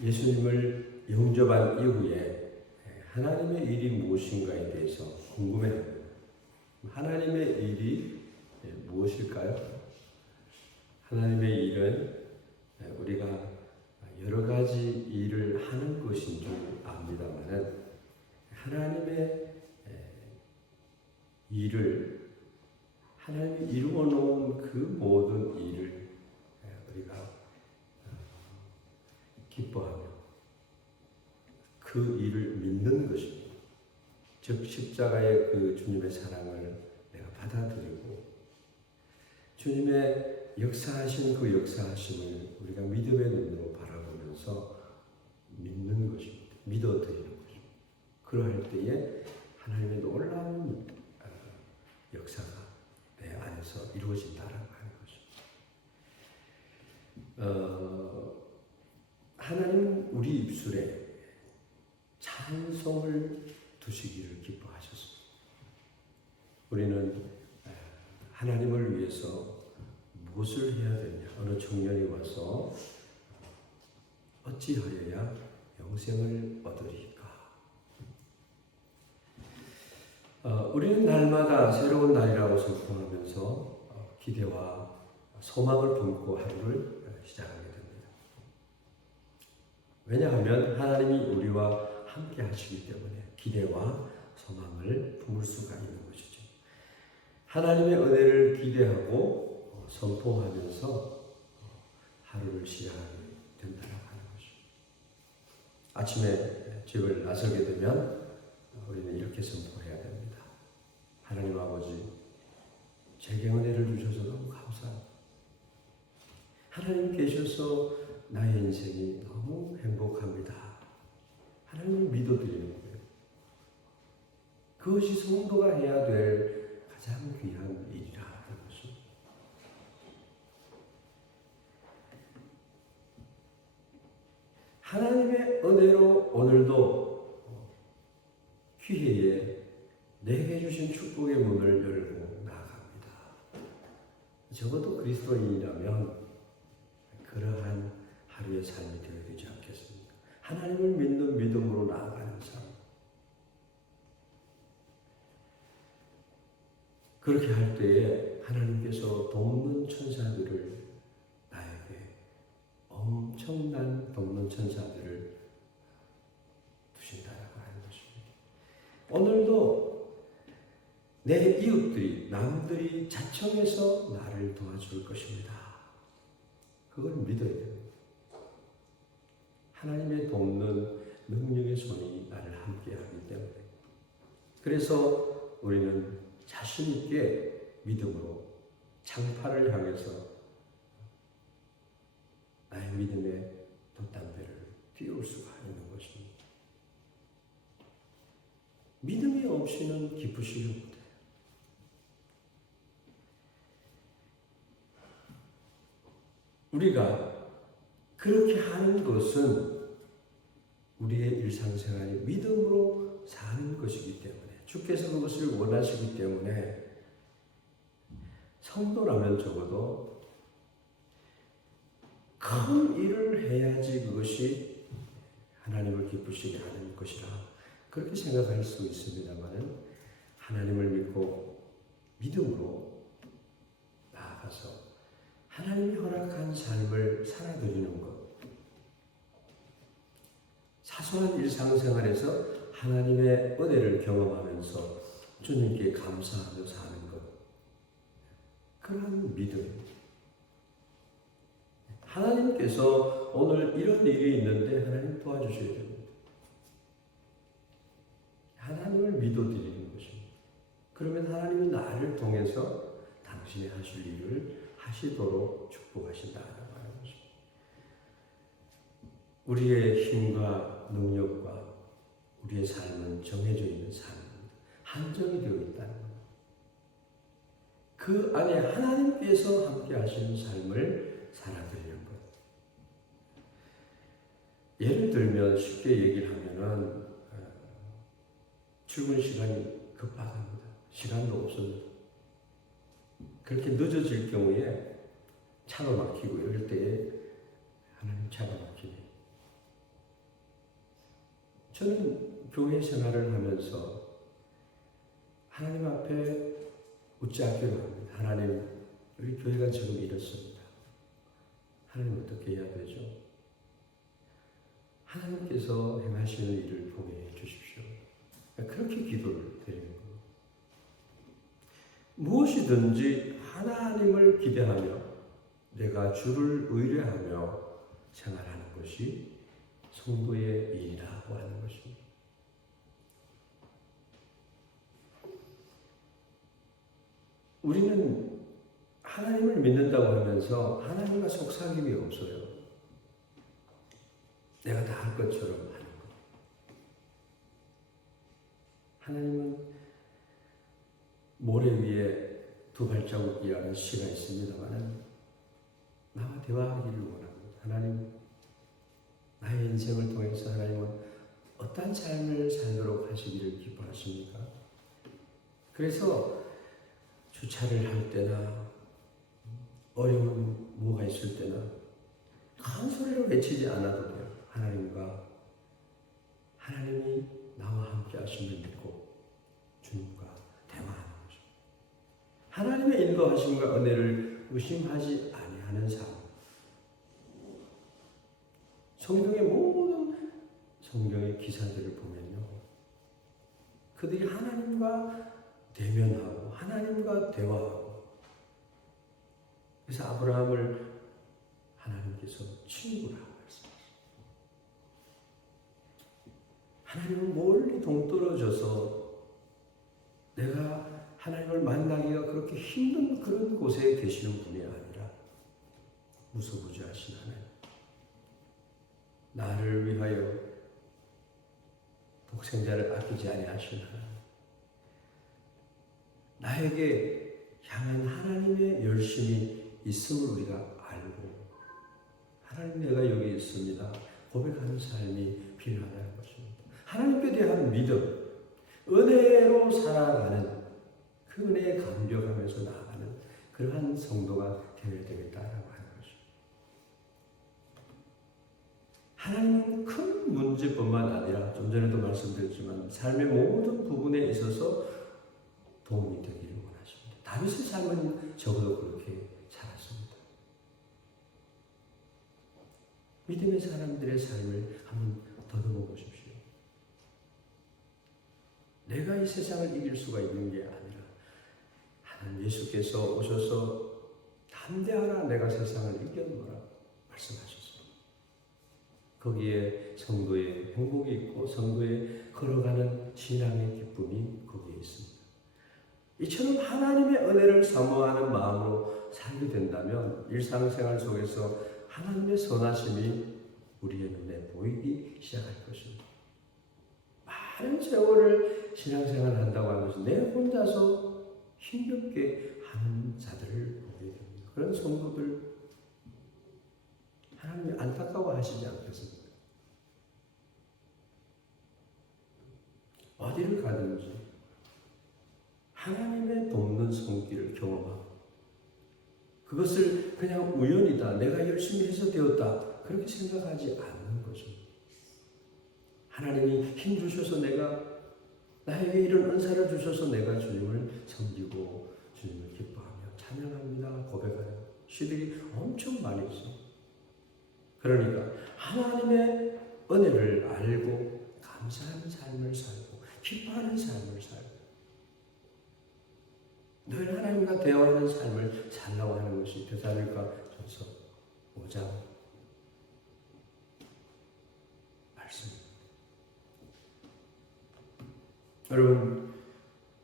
예수님을 영접한 이후에 하나님의 일이 무엇인가에 대해서 궁금해합니다. 하나님의 일이 무엇일까요? 하나님의 일은 우리가 여러 가지 일을 하는 것인 줄 압니다만은 하나님의 일을 하나님이 이루어 놓은 그 모든 일을 우리가 기뻐하며 그 일을 믿는 것입니다. 즉 십자가의 그 주님의 사랑을 내가 받아들이고 주님의 역사하신 그 역사하심을 우리가 믿음의 눈으로 바라보면서 믿는 것입니다. 믿어드리는 것입니다. 그러할 때에 하나님의 놀라운 역사가 내 안에서 이루어진다라고 하는 것입니다. 하나님은 우리 입술에 찬송을 두시기를 기뻐하셨습니다. 우리는 하나님을 위해서 무엇을 해야 되냐? 어느 청년이 와서 어찌하여야 영생을 얻으리까? 우리는 날마다 새로운 날이라고 선포하면서 기대와 소망을 품고 하루를 시작하게 됩니다. 왜냐하면 하나님이 우리와 함께 하시기 때문에 기대와 소망을 품을 수가 있는 것이죠. 하나님의 은혜를 기대하고 선포하면서 하루를 시작하게 된다고 하는 것입니다. 아침에 집을 나서게 되면 우리는 이렇게 선포해야 됩니다. 하나님 아버지, 제게 은혜를 주셔서 너무 감사합니다. 하나님 계셔서 나의 인생이 너무 행복합니다. 하나님을 믿어드리는 거예요. 그것이 성도가 해야 될 가장 귀한 일이라 하는 것입니다. 하나님의 은혜로 오늘도 기회에 내게 주신 축복의 문을 열고 나아갑니다. 적어도 그리스도인이라면 그러한 하루의 삶이 되어야 되지 않겠습니까? 하나님을 믿는 믿음으로 나아가는 삶. 그렇게 할 때에 하나님께서 돕는 천사들을 나에게 엄청난 돕는 천사들을 두신다라고 하는 것입니다. 오늘도 내 이웃들이 남들이 자청해서 나를 도와줄 것입니다. 그걸 믿어야 됩니다. 하나님의 돕는 능력의 손이 나를 함께하기 때문에 그래서 우리는 자신 있게 믿음으로 창파를 향해서 나의 믿음의 돛담배를 띄울 수가 있는 것입니다. 믿음이 없이는 기쁘시지 못해요. 우리가 그렇게 하는 것은 우리의 일상생활이 믿음으로 사는 것이기 때문에 주께서 그것을 원하시기 때문에 성도라면 적어도 큰 일을 해야지 그것이 하나님을 기쁘시게 하는 것이라 그렇게 생각할 수 있습니다만 하나님을 믿고 믿음으로 나아가서 하나님이 허락한 삶을 살아드리는 것, 사소한 일상생활에서 하나님의 은혜를 경험하면서 주님께 감사하며 사는 것, 그런 믿음. 하나님께서 오늘 이런 일이 있는데 하나님 도와주셔야 됩니다. 하나님을 믿어드리는 것입니다. 그러면 하나님은 나를 통해서 당신이 하실 일을 하시도록 축복하신다라고 하는 것입니다. 우리의 힘과 능력과 우리의 삶은 정해져 있는 삶입니다. 한정이 되어 있다는 것. 그 안에 하나님께서 함께 하시는 삶을 살아드리는 것. 예를 들면 쉽게 얘기를 하면은 출근 시간이 급박합니다. 시간도 없습니다. 그렇게 늦어질 경우에 차가 막히고 이럴 때에 하나님 차가 막히네. 저는 교회 생활을 하면서 하나님 앞에 웃지 않기로 합니다. 하나님, 우리 교회가 지금 이렇습니다. 하나님 어떻게 해야 되죠? 하나님께서 행하시는 일을 보게 해 주십시오. 그렇게 기도를 드리는 거예요. 무엇이든지 하나님을 기대하며 내가 주를 의뢰하며 생활하는 것이 성도의 일이라고 하는 것입니다. 우리는 하나님을 믿는다고 하면서 하나님과 속삭임이 없어요. 내가 다 할 것처럼 하는 것. 하나님은 모래 위에 두 발자국이라는 시가 있습니다만 나와 대화하기를 원합니다. 하나님, 나의 인생을 통해서 하나님은 어떤 삶을 살도록 하시기를 기뻐하십니까? 그래서 주차를 할 때나 어려운 뭐가 있을 때나 큰 소리로 외치지 않아도 돼요. 하나님이 나와 함께 하심을 믿고 주님과 대화하는 것입니다. 하나님의 인도하심과 은혜를 의심하지 아니하는 삶. 성경의 모든 성경의 기사들을 보면요, 그들이 하나님과 대면하고 하나님과 대화하고, 그래서 아브라함을 하나님께서 친구라 말씀하셨습니다. 하나님은 멀리 동떨어져서 내가 하나님을 만나기가 그렇게 힘든 그런 곳에 계시는 분이 아니라 무소부지하신 하나님, 나를 위하여 독생자를 아끼지 아니하신 하나님, 나에게 향한 하나님의 열심이 있음을 우리가 알고 하나님, 내가 여기 있습니다 고백하는 삶이 필요하다는 것입니다. 하나님께 대한 믿음, 은혜로 살아가는, 그 은혜에 감격하면서 나아가는 그러한 성도가 되어야 되겠다라고 하는 것입니다. 하나님은 큰 문제뿐만 아니라 좀 전에도 말씀드렸지만 삶의 모든 부분에 있어서 도움이 되기를 원하십니다. 다윗의 삶은 적어도 그렇게 살았습니다. 믿음의 사람들의 삶을 한번 더듬어 보십시오. 내가 이 세상을 이길 수가 있는 게 아니라 하나님 예수께서 오셔서 담대하라, 내가 세상을 이겨노라 말씀하셨습니다. 거기에 성도의 행복이 있고 성도의 걸어가는 신앙의 기쁨이 거기에 있습니다. 이처럼 하나님의 은혜를 사모하는 마음으로 살게 된다면 일상생활 속에서 하나님의 선하심이 우리의 눈에 보이기 시작할 것입니다. 많은 세월을 신앙생활을 한다고 하면서 내 혼자서 힘겹게 하는 자들을 보게 됩니다. 그런 성도들 하나님이 안타까워하시지 않겠습니까? 어디를 가든지 하나님의 돕는 손길을 경험하고 그것을 그냥 우연이다, 내가 열심히 해서 되었다, 그렇게 생각하지 않는 것입니다. 하나님이 힘 주셔서 나에게 이런 은사를 주셔서 내가 주님을 섬기고 주님을 기뻐하며 찬양합니다, 고백하는 시들이 엄청 많이 있어요. 그러니까 하나님의 은혜를 알고 감사하는 삶을 살고 기뻐하는 삶을 살고 늘 하나님과 대화하는 삶을 살라고 하는 것이 데살로니가전서 5장 말씀입니다. 여러분,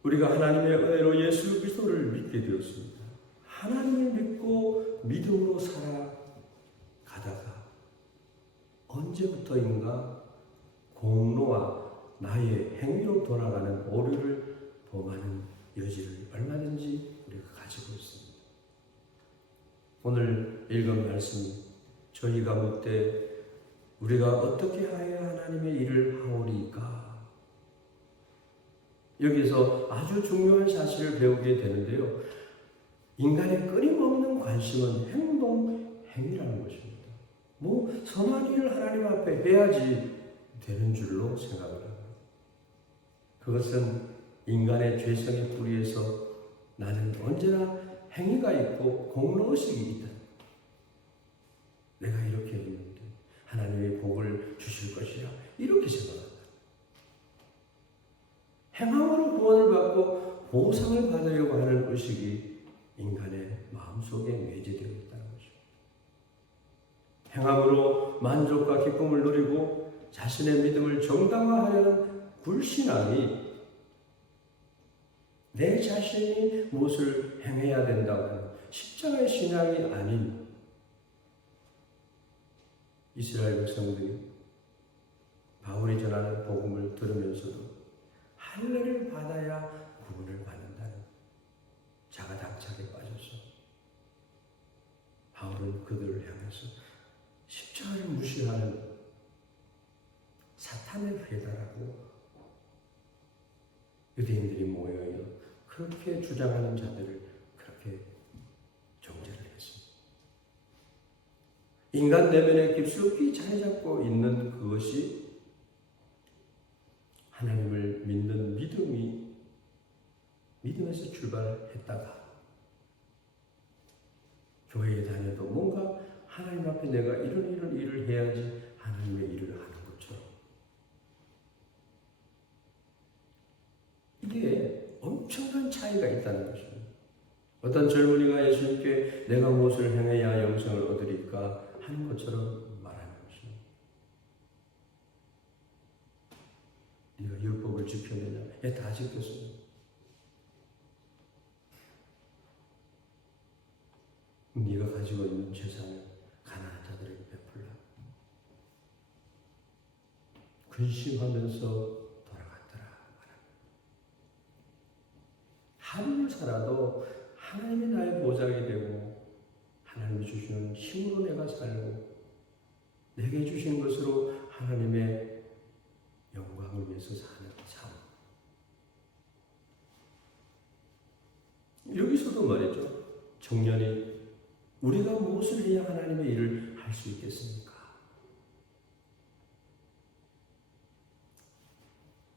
우리가 하나님의 은혜로 예수 그리스도를 믿게 되었습니다. 하나님을 믿고 믿음으로 살아가다가 언제부터인가 공로와 나의 행위로 돌아가는 오류를 범하는 여지를 얼마든지 우리가 가지고 있습니다. 오늘 읽은 말씀, 저희가 묻되 우리가 어떻게 하여 하나님의 일을 하오리까? 여기서 아주 중요한 사실을 배우게 되는데요. 인간의 끊임없는 관심은 행위라는 것입니다. 선한 일을 하나님 앞에 해야지 되는 줄로 생각을 합니다. 그것은 인간의 죄성의 뿌리에서 나는 언제나 행위가 있고 공로의식이 있다. 내가 이렇게 했는데 하나님의 복을 주실 것이라 이렇게 생각한다. 행함으로 구원을 받고 보상을 받으려고 하는 의식이 인간의 마음속에 내재되어 있다는 것입니다. 행함으로 만족과 기쁨을 누리고 자신의 믿음을 정당화하려는 불신앙이 내 자신이 무엇을 행해야 된다고 하는 십자가의 신앙이 아닌 이스라엘 백성들이 바울이 전하는 복음을 들으면서도 할례를 받아야 구원을 받는다는 자가당착에 빠져서 바울은 그들을 향해서 십자가를 무시하는 사탄의 회다라고 유대인들이 모여 그렇게 주장하는 자들을 그렇게 정죄를 했습니다. 인간 내면에 깊숙이 자리 잡고 있는 그것이 하나님을 믿는 믿음에서 출발했다가 교회에 다녀도 뭔가 하나님 앞에 내가 이런 일을 해야지 하나님의 일을 하는 것처럼 이게 엄청난 차이가 있다는 것입니다. 어떤 젊은이가 예수님께 내가 무엇을 행해야 영생을 얻으리까 하는 것처럼 말하는 것입니다. 네가 율법을 지켰느냐? 예, 다 지켰습니다. 네가 가지고 있는 재산을 가난한 자들에게 베풀라. 근심하면서 돌아갔더라. 하루를 살아도 하나님이 나의 보장이 되고 하나님이 주시는 힘으로 내가 살고 내게 주신 것으로 하나님의 영광을 위해서 사는 삶. 여기서도 말이죠. 청년이 우리가 무엇을 해야 하나님의 일을 할 수 있겠습니까?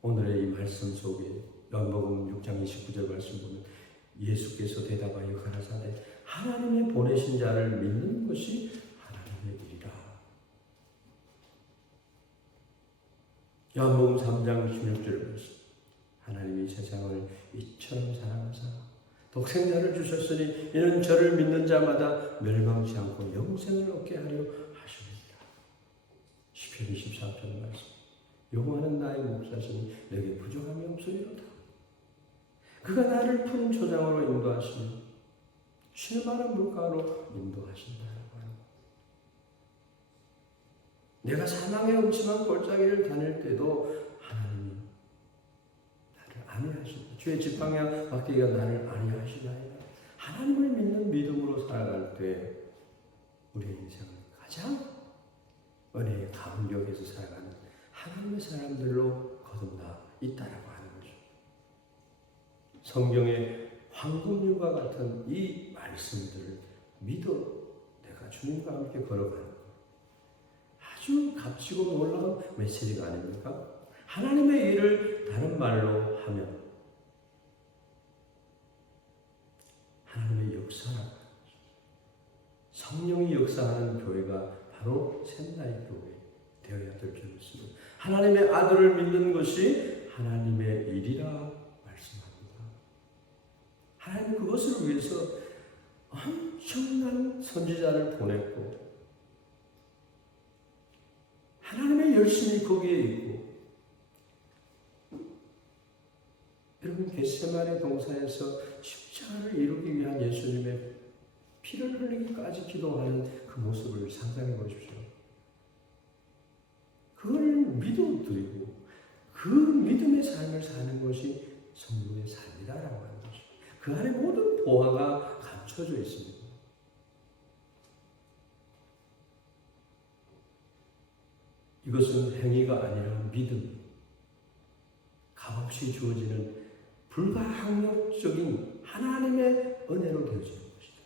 오늘의 이 말씀 속에 요한복음 6장 29절 말씀 보면 예수께서 대답하여 가라사대 하나님의 보내신 자를 믿는 것이 하나님의 일이라. 요한복음 3장 16절 말씀 하나님이 세상을 이처럼 사랑하사 독생자를 주셨으니 이는 저를 믿는 자마다 멸망치 않고 영생을 얻게 하려 하십니다. 시편 24편 말씀 여호와는 나의 목자시니 내게 부족함이 없으리로다. 그가 나를 푸른 초장으로 인도하시니 쉴 만한 물가로 인도하신다라고 합니다. 내가 사망의 음침한 골짜기를 다닐 때도 하나님이 나를 안위하신다. 주의 지팡이와 막대기가 나를 안위하시나이다. 하나님을 믿는 믿음으로 살아갈 때 우리의 인생은 가장 은혜의 감격에서 살아가는 하나님의 사람들로 거듭나 있다라고 하는 거죠. 성경의 황금률과 같은 이 말씀들을 믿어 내가 주님과 함께 걸어가는 것. 아주 값지고 놀라운 메시지가 아닙니까? 하나님의 일을 다른 말로 하면 하나님의 역사, 성령이 역사하는 교회가 바로 샘나의 교회 되어야 될 줄 믿습니다. 하나님의 아들을 믿는 것이 하나님의 일이라 말씀합니다. 하나님 그것을 위해서 엄청난 선지자를 보냈고 하나님의 열심이 거기에 있고 여러분 겟세마네 동산에서 십자가를 이루기 위한 예수님의 피를 흘리기까지 기도하는 그 모습을 상상해 보십시오. 그걸 믿어드리고 그 믿음의 삶을 사는 것이 성도의 삶이다라고 하는 것이죠. 그 안에 모든 보화가 감춰져 있습니다. 이것은 행위가 아니라 믿음, 값없이 주어지는 불가항력적인 하나님의 은혜로 되어지는 것이죠.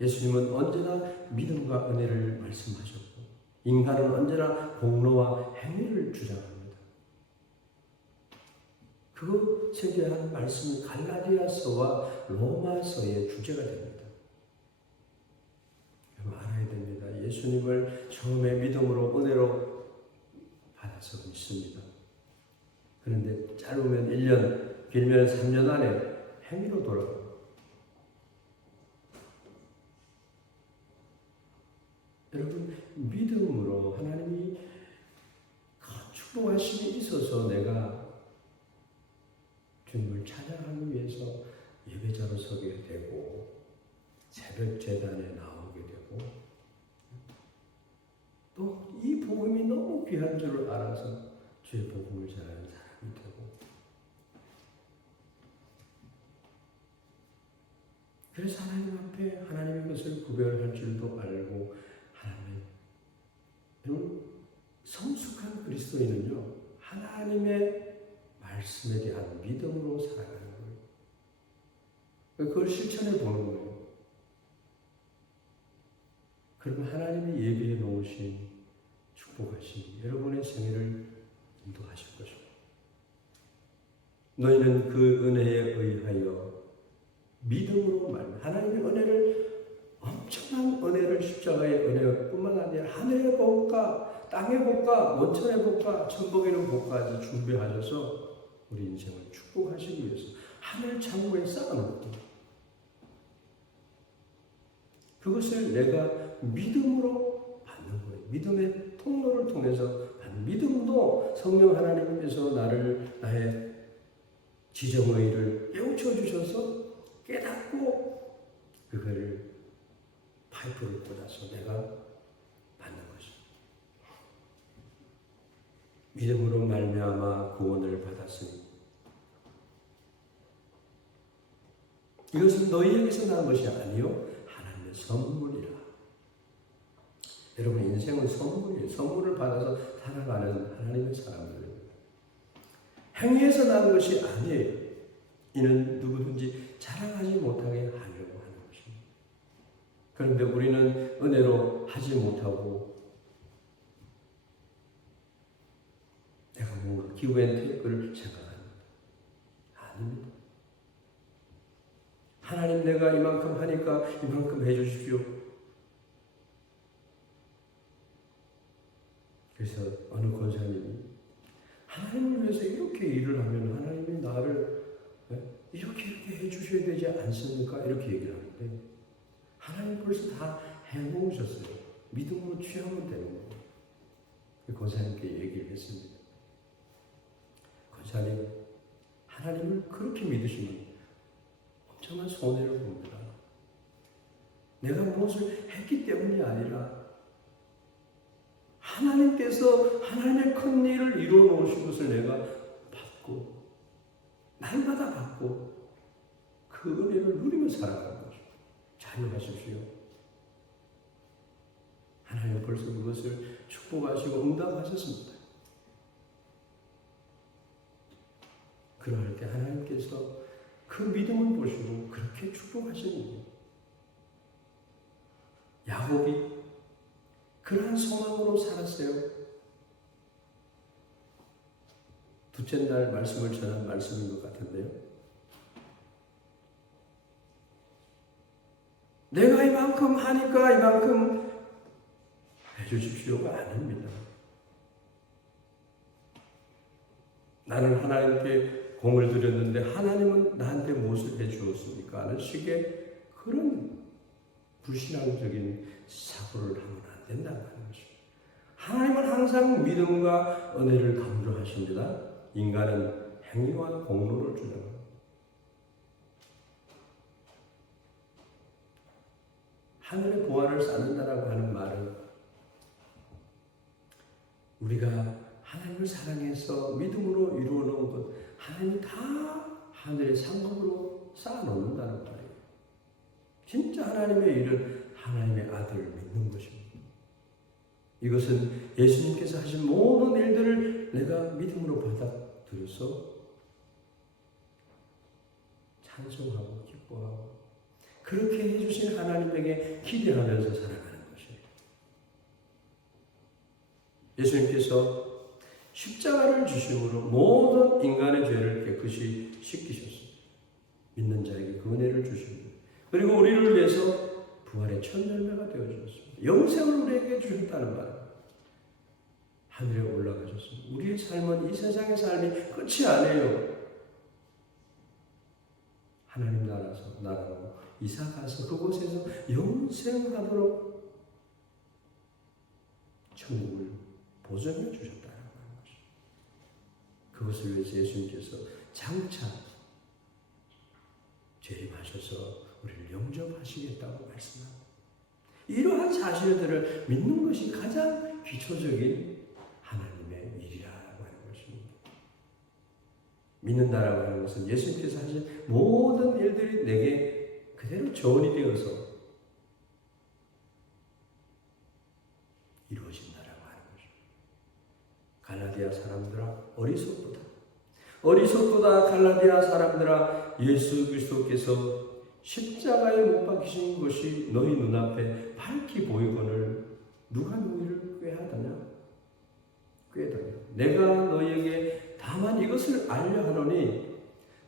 예수님은 언제나 믿음과 은혜를 말씀하셨고 인간은 언제나 공로와 행위를 주장합니다. 그것에 대한 말씀이 갈라디아서와 로마서의 주제가 됩니다. 알아야 됩니다. 예수님을 처음에 믿음으로 은혜로 받아서 믿습니다. 그런데 짧으면 1년, 길면 3년 안에 행위로 돌아갑니다. 여러분, 믿음으로 하나님이 축복하심이 있어서 내가 주님을 찬양하기 위해서 예배자로 서게 되고 새벽 제단에 나오게 되고 또 이 복음이 너무 귀한 줄을 알아서 주의 복음을 전하는 사람이 되고 그래서 하나님 앞에 하나님의 것을 구별할 줄도 알고 하나님의 성숙한 그리스도인은요 하나님의 말씀에 대한 믿음으로 살아가는 거예요. 그걸 실천해 보는 거예요. 그러면 하나님이 예비해 놓으신 축복하신 여러분의 생애를 인도하실 것입니다. 너희는 그 은혜에 의하여 믿음으로 말하는 하나님의 은혜를 엄청난 은혜를 십자가의 은혜뿐만 아니라 하늘의 복과 땅의 복과 원천의 복과 천복에는 복까지 준비하셔서 우리 인생을 축복하시기 위해서 하늘 창고에 쌓아놓고 그것을 내가 믿음으로 받는 거예요. 믿음의 통로를 통해서 받는 믿음도 성령 하나님께서 나의 지정의를 깨우쳐 주셔서 깨닫고 그거를 파이프를 꽂아서 내가 받는 것입니다. 믿음으로 말미암아 구원을 받았으니 이것은 너희에게서 난 것이 아니요 하나님의 선물이라. 여러분 인생은 선물이에요. 선물을 받아서 살아가는 하나님의 사람들입니다. 행위에서 난 것이 아니에요. 이는 누구든지 자랑하지 못하게 하려고 하는 것입니다. 그런데 우리는 은혜로 하지 못하고 내가 뭔가 기브앤테이크를 생각합니다. 아닙니다. 하나님 내가 이만큼 하니까 이만큼 해주십시오. 그래서 어느 권사님이 하나님을 위해서 이렇게 일을 하면 하나님이 나를 이렇게 해주셔야 되지 않습니까? 이렇게 얘기를 하는데 하나님 벌써 다 해놓으셨어요. 믿음으로 취하면 되는 거예요. 권사님께 얘기를 했습니다. 권사님, 하나님을 그렇게 믿으시면 엄청난 손해를 봅니다. 내가 무엇을 했기 때문이 아니라 하나님께서 하나님의 큰 일을 이루어 놓으신 것을 내가 받고 날마다 받고 그 은혜를 누리며 살아가는 것입니다. 자유하십시오. 하나님 벌써 그것을 축복하시고 응답하셨습니다. 그러할 때 하나님께서 그 믿음을 보시고 그렇게 축복하시는 거예요. 야곱이 그러한 소망으로 살았어요. 둘째 날 말씀을 전한 말씀인 것 같은데요. 내가 이만큼 하니까 이만큼 해주십시오가 아닙니다. 나는 하나님께 공을 들였는데 하나님은 나한테 무엇을 해주었습니까? 하는 식의 그런 불신앙적인 사고를 하면 안 된다는 것입니다. 하나님은 항상 믿음과 은혜를 강조하십니다. 인간은 행위와 공로를 주장합니다. 하늘의 보화를 쌓는다라고 하는 말은 우리가 하나님을 사랑해서 믿음으로 이루어 놓은 것 하나님이 다 하늘의 상급으로 쌓아놓는다는 말이에요. 진짜 하나님의 일은 하나님의 아들을 믿는 것입니다. 이것은 예수님께서 하신 모든 일들을 내가 믿음으로 받아들여서 찬송하고 기뻐하고 그렇게 해주신 하나님에게 기대하면서 살아가는 것이에요. 예수님께서 십자가를 주심으로 모든 인간의 죄를 깨끗이 씻기셨습니다. 믿는 자에게 그 은혜를 주십니다. 그리고 우리를 위해서 부활의 첫 열매가 되어주셨습니다. 영생을 우리에게 주셨다는 말입니다. 하늘에 올라가셨습니다. 우리의 삶은 이 세상의 삶이 끝이 아니에요. 하나님 나라로 이사가서 그곳에서 영생하도록 천국을 보증해 주셨다는 것입니다. 그것을 위해서 예수님께서 장차 재림하셔서 우리를 영접하시겠다고 말씀합니다. 이러한 사실들을 믿는 것이 가장 기초적인 하나님의 일이라고 하는 것입니다. 믿는다라고 하는 것은 예수님께서 하신 모든 일들이 내게 그대로 조언이 되어서 이루어진다라고 하는 것입니다. 갈라디아 사람들아 어리석도다 갈라디아 사람들아 예수 그리스도께서 십자가에 못 박히신 것이 너희 눈앞에 밝히 보이거늘 누가 너희를 꾀하더냐? 내가 너희에게 다만 이것을 알려 하노니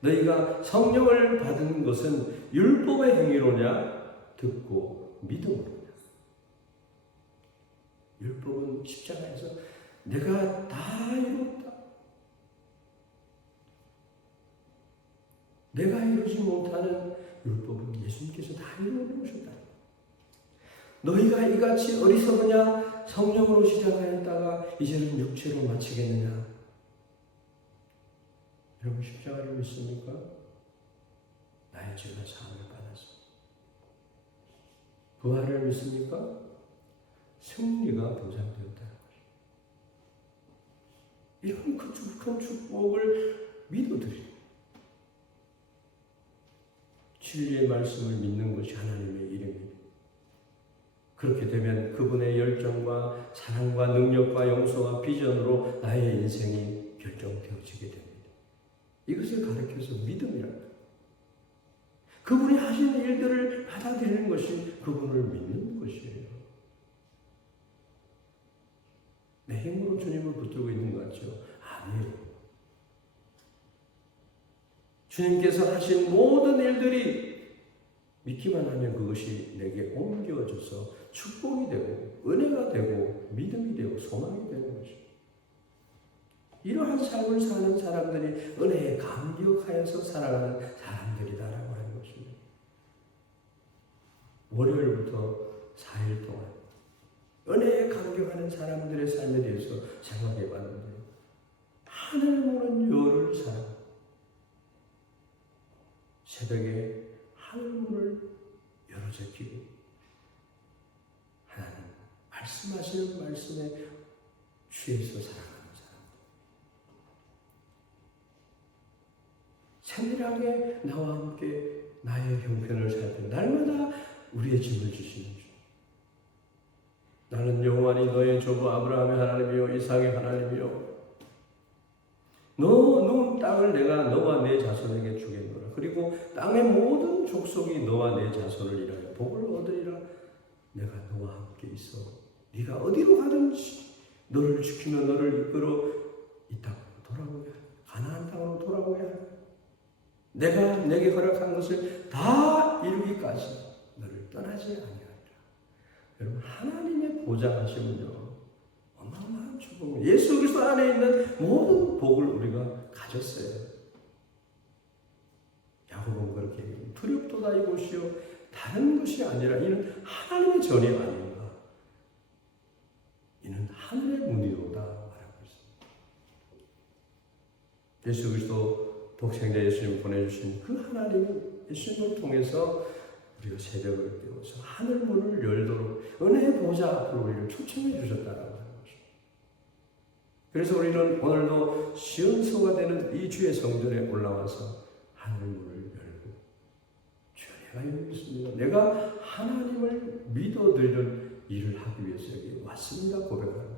너희가 성령을 받은 것은 율법의 행위로냐 듣고 믿음으로냐. 율법은 십자가에서 내가 다 이뤘다. 내가 이루지 못하는 율법은 예수님께서 다 이루어놓으셨다. 너희가 이같이 어리석으냐? 성령으로 시작하였다가 이제는 육체로 마치겠느냐? 여러분 십자가를 믿습니까? 나의 죄가 사함을 받았습니다. 부활을 믿습니까? 승리가 보장되었다는 것입니다. 이런 큰 축복을 믿어드립니다. 진리의 말씀을 믿는 것이 하나님의 일입니다. 그렇게 되면 그분의 열정과 사랑과 능력과 용서와 비전으로 나의 인생이 결정되어지게 됩니다. 이것을 가르쳐서 믿음이랍니다. 그분이 하신 일들을 받아들이는 것이 그분을 믿는 것이에요. 내 힘으로 주님을 붙들고 있는 것 같죠? 아니에요. 주님께서 하신 모든 일들이 믿기만 하면 그것이 내게 옮겨져서 축복이 되고 은혜가 되고 믿음이 되고 소망이 되는 것입니다. 이러한 삶을 사는 사람들이 은혜에 감격하여서 살아가는 사람들이다라고 하는 것입니다. 월요일부터 4일 동안 은혜에 감격하는 사람들의 삶에 대해서 생각해 봤는데 하늘 보는 요를 살아 새벽에 하늘문을 열어제끼고 하나님 말씀하시는 말씀에 취해서 살아가는 사람. 세밀하게 나와 함께 나의 형편을 살펴 날마다 우리의 짐을 주시는 주. 나는 여호와니 너의 조부 아브라함의 하나님이요 이삭의 하나님이요 너 땅을 내가 너와 내 자손에게 주겠노라. 그리고 땅의 모든 족속이 너와 내 자손을 인하여 복을 얻으리라. 내가 너와 함께 있어 네가 어디로 가든지 너를 지키며 너를 이끌어 이 땅으로 돌아오게 하라. 가나안 땅으로 돌아오게 하라. 내가 내게 허락한 것을 다 이루기까지 너를 떠나지 아니하리라. 여러분 하나님의 보장하심은요 어마어마한 축복입니다. 예수 그리스도 안에 있는 모든 복을 우리가 가졌어요. 야고보는 그렇게 얘기합니다. 두렵도다 이곳이요 다른 것이 아니라 이는 하나님의 전이 아닌가. 이는 하늘의 문이로다 말하고 있습니다. 예수 그리스도 독생자 예수님 보내주신 그 하나님은 예수님을 통해서 우리가 새벽을 깨워서 하늘 문을 열도록 은혜의 보좌 앞으로 우리를 초청해 주셨다라고 하는 것입니다. 그래서 우리는 오늘도 시온소가 되는 이 주의 성전에 올라와서 하늘 문을 열고 주여 내가 여기 있습니다. 내가 하나님을 믿어드리는 일을 하기 위해서 여기 왔습니다 고백하는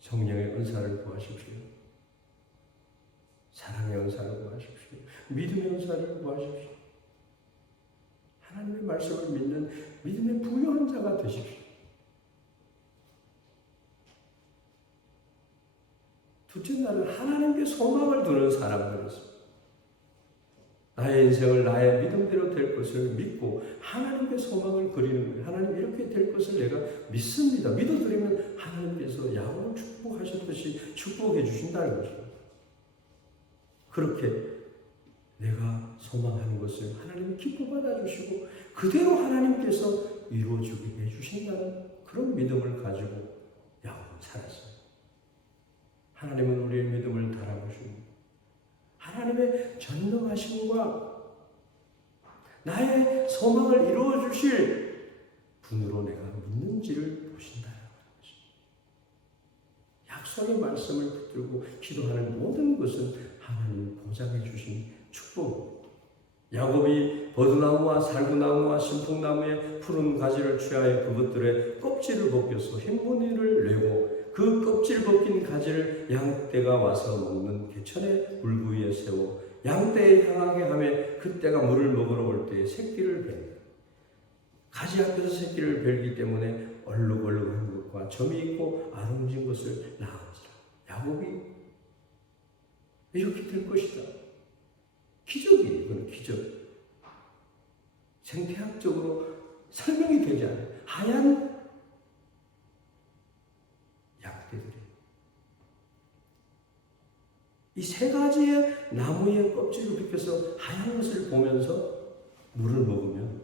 성령의 은사를 구하십시오. 사랑의 은사를 구하십시오. 믿음의 은사를 구하십시오. 하나님의 말씀을 믿는 믿음의 부유한 자가 되십시오. 둘째 날은 하나님께 소망을 두는 사람들이었습니다. 나의 인생을 나의 믿음대로 될 것을 믿고 하나님께 소망을 그리는 거예요. 하나님 이렇게 될 것을 내가 믿습니다. 믿어드리면 하나님께서 야곱을 축복하셨듯이 축복해 주신다는 것입니다. 그렇게 내가 소망하는 것을 하나님이 기뻐 받아주시고 그대로 하나님께서 이루어주게 해주신다는 그런 믿음을 가지고 야곱은 살았어요. 하나님은 우리의 믿음을 달아보십니다. 하나님의 전능하심과 나의 소망을 이루어주실 분으로 내가 믿는지를 보신다는 것입니다. 약속의 말씀을 붙들고 기도하는 모든 것은 하나님이 보장해 주신 축복입니다. 야곱이 버드나무와 살구나무와 신풍나무의 푸른 가지를 취하여 그것들의 껍질을 벗겨서 흰무늬를 내고 그 껍질 벗긴 가지를 양떼가 와서 먹는 개천의 물구 위에 세워 양떼에 향하게 하며 그때가 물을 먹으러 올 때에 새끼를 벨다. 가지 앞에서 새끼를 벨기 때문에 얼룩얼룩한 것과 점이 있고 아름진 것을 낳은지라. 야곱이 이렇게 될 것이다. 기적이에요. 이건 기적. 생태학적으로 설명이 되지 않아요. 하얀 약대들이 이 세 가지의 나무의 껍질을 벗겨서 하얀 것을 보면서 물을 먹으면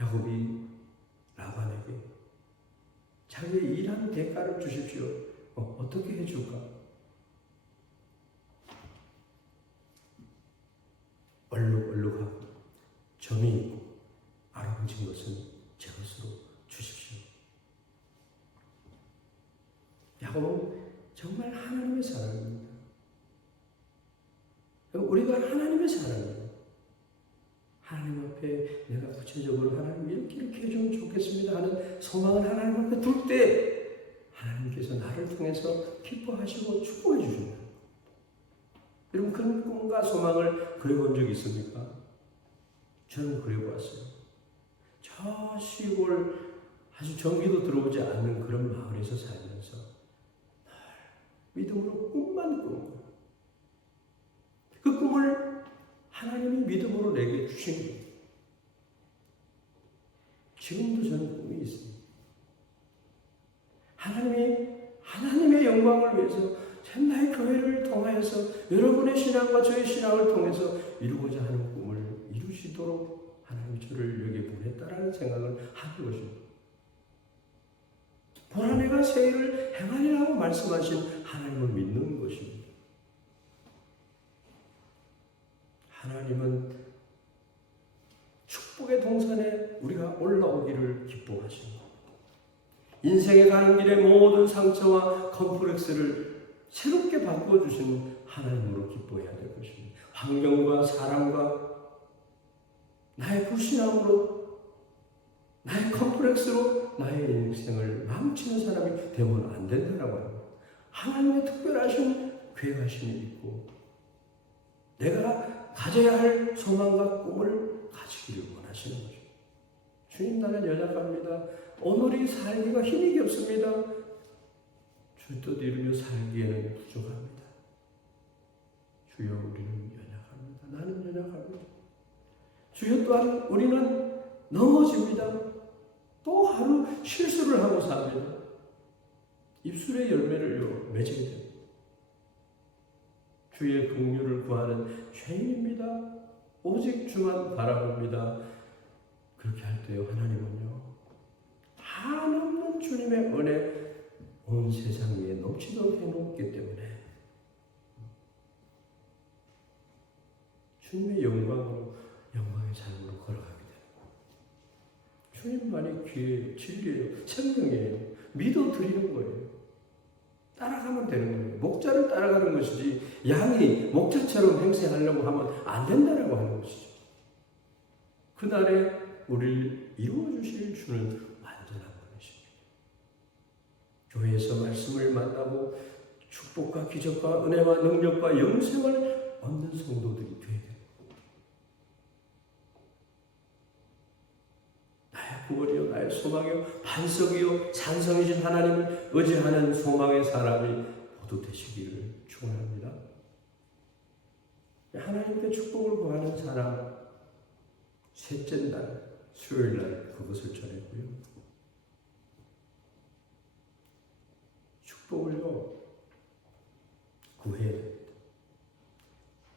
야곱이 라반에게 자기의 일한 대가를 주십시오. 어떻게 해줄까? 얼룩얼룩하고 점이 있고 아름진 것은 제 것으로 주십시오. 야곱은 정말 하나님의 사람입니다. 우리가 하나님의 사람이에요. 하나님 앞에 내가 구체적으로 하나님 이렇게 해주면 좋겠습니다 하는 소망을 하나님 앞에 둘 때 하나님께서 나를 통해서 기뻐하시고 축복해 주신다. 여러분 그런 꿈과 소망을 그려본 적 있습니까? 저는 그려보았어요. 저 시골 아주 전기도 들어오지 않는 그런 마을에서 살면서 늘 믿음으로 꿈만 꾸고 그 꿈을 하나님이 믿음으로 내게 주신 거예요. 지금도 저는 꿈이 있습니다. 하나님의 영광을 위해서 나의 교회를 통하여서 여러분의 신앙과 저의 신앙을 통해서 이루고자 하는 꿈을 이루시도록 하나님이 저를 여기 보냈다라는 생각을 하는 것입니다. 보라 내가 새 일을 행하리라고 말씀하신 하나님을 믿는 것입니다. 하나님은 축복의 동산에 우리가 올라오기를 기뻐하십니다. 인생에 가는 길의 모든 상처와 컴플렉스를 새롭게 바꿔주시는 하나님으로 기뻐해야 될 것입니다. 환경과 사람과 나의 불신앙으로 나의 컴플렉스로 나의 인생을 망치는 사람이 되면 안 된다고 합니다. 하나님의 특별하신 계획하심이 있고 내가 가져야 할 소망과 꿈을 가지기를 원하시는 거죠. 주님 나는 연약합니다. 오늘이 살기가 힘이 없습니다. 주 뜻 이루며 살기에는 부족합니다. 주여 우리는 연약합니다. 나는 연약합니다. 주여 또한 우리는 넘어집니다. 또 하루 실수를 하고 삽니다. 입술의 열매를 맺게 됩니다. 주의 긍휼을 구하는 죄인입니다. 오직 주만 바라봅니다. 그렇게 할 때요 하나님은요 한없는 주님의 은혜 온 세상 위에 넘치도록 해놓기 때문에 주님의 영광의 삶으로 걸어가게 됩니다. 주님만이 기회예요, 진리예요, 생명이에요. 믿어드리는 거예요. 따라가면 되는 거예요. 목자를 따라가는 것이지 양이 목자처럼 행세하려고 하면 안 된다라고 하는 것이죠. 그날에 우리를 이루어주실 주는 완전한 분이십니다. 교회에서 말씀을 만나고 축복과 기적과 은혜와 능력과 영생을 얻는 성도들이 되어야 됩니다. 나의 구원이요 나의 날의 소망이요 반석이요 산성이신 하나님을 의지하는 소망의 사람이 모두 되시기를 축원합니다. 하나님께 축복을 구하는 사람, 셋째 날 수요일 날 그것을 전했고요. 축복을요 구해야 됩니다.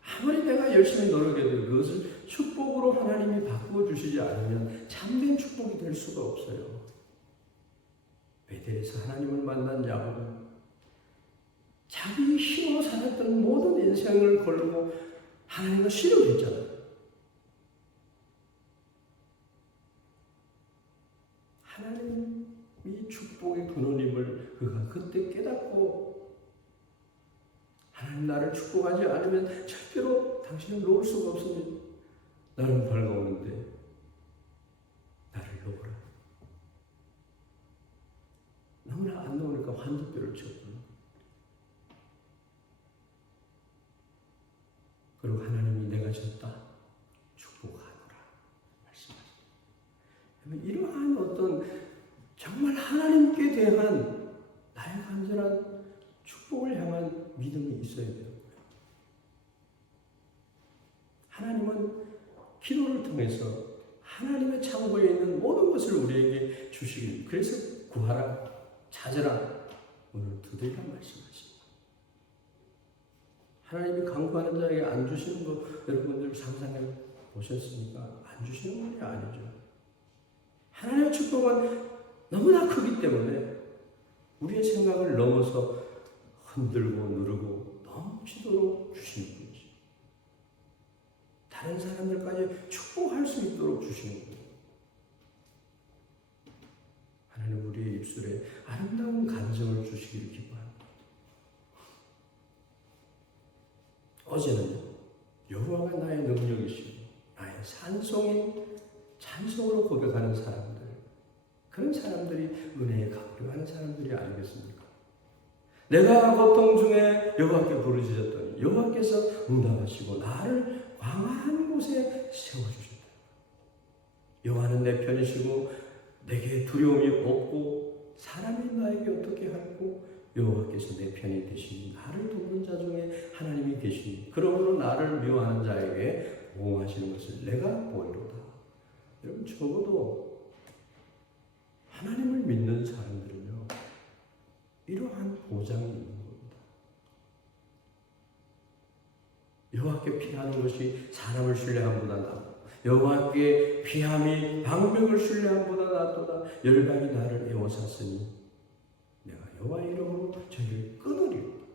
아무리 내가 열심히 노력해도 그것을 축복으로 하나님이 바꾸어 주시지 않으면 참된 축복이 될 수가 없어요. 베델에서 하나님을 만난 야곱은 자기 힘으로 살았던 모든 인생을 걸고 하나님을 신뢰했잖아요. 하나님이 축복의 근원임을 그가 그때 깨닫고 하나님 나를 축복하지 않으면 절대로 당신을 놓을 수가 없습니다. 나는 밝아오는데 나를 놓으라. 너무나 안 놓으니까 환도뼈를 쳤구나. 그리고 하나님이 내가 졌다 축복하노라 말씀하십니다. 이러한 어떤 정말 하나님께 대한 나의 간절한 축복을 향한 믿음이 있어야 돼요. 하나님은 기도를 통해서 하나님의 창고에 있는 모든 것을 우리에게 주시길, 그래서 구하라, 찾으라, 오늘 두드리라 말씀하십니다. 하나님이 간구하는 자에게 안 주시는 거 여러분들 상상해 보셨습니까? 안 주시는 분이 아니죠. 하나님의 축복은 너무나 크기 때문에 우리의 생각을 넘어서 흔들고 누르고 넘치도록 주시는 분이죠. 다른 사람들까지 축복할 수 있도록 주시는 분이죠. 하나님 우리의 입술에 아름다운 감정을 주시기를 기뻐합니다. 어제는요, 여호와가 나의 능력이시고 나의 찬송인 찬송으로 고백하는 사람들, 그런 사람들이 은혜에 감격하는 사람들이 아니겠습니까? 내가 고통 중에 여호와께 부르짖었더니 여호와께서 응답하시고 나를 광활한 곳에 세워주셨다. 여호와는 내 편이시고 내게 두려움이 없고 사람이 나에게 어떻게 할고 여호와께서 내 편이 되시니 나를 돕는 자 중에 하나님이 계시니 그러므로 나를 미워하는 자에게 보응하시는 것을 내가 보이로다. 여러분 적어도 하나님을 믿는 사람들은요 이러한 보장이 있는 겁니다. 여호와께 피하는 것이 사람을 신뢰함보다 낫고 여호와께 피함이 방백을 신뢰함보다 낫도다. 열방이 나를 애워쌌으니 내가 여호와의 이름으로 저희를 끊으리로다.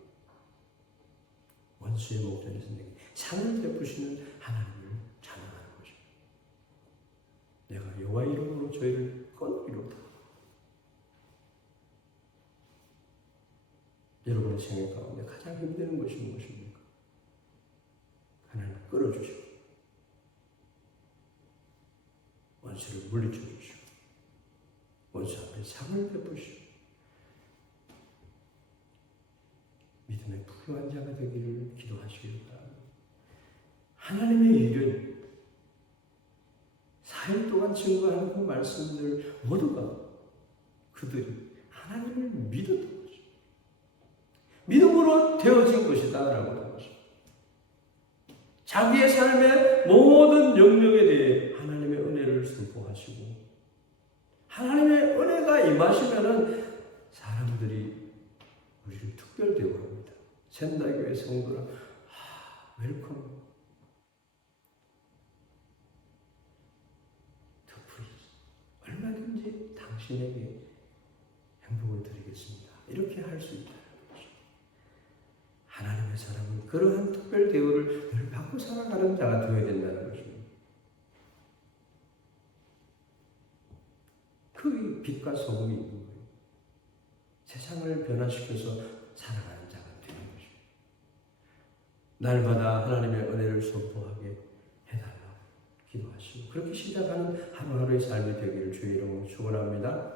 원수의 목전에서 내게 상을 베푸시는 하나님을 찬양하는 것입니다. 내가 여호와의 이름으로 저희를 끊으리로다. 여러분의 생애 가운데 가장 힘드는 것이 무엇입니까? 하나님 끌어주시고 원수를 물리쳐 주시고 원수 앞에 상을 베푸시고 믿음의 부유한 자가 되기를 기도하시길 바랍니다. 하나님의 일은 4일 동안 증거하는 그 말씀들 모두가 그들이 하나님을 믿었던 것입니다. 믿음으로 되어진 것이다 라고 하는 것입니다. 자기의 삶의 모든 영역에 대해 하나님의 은혜를 선포하시고 하나님의 은혜가 임하시면은 사람들이 우리를 특별 대우합니다. 샌다교회 성도라 웰컴 얼마든지 당신에게 행복을 드리겠습니다. 이렇게 할 수 있다는 것입니다. 하나님의 사람은 그러한 특별 대우를 늘 받고 살아가는 자가 되어야 된다는 것입니다. 그 빛과 소금이 있는 거예요. 세상을 변화시켜서 살아가는 자가 되는 것입니다. 날마다 하나님의 은혜를 선포하게 해달라고 기도하시고 그렇게 시작하는 하루하루의 삶이 되기를 주의 이름으로 축원합니다.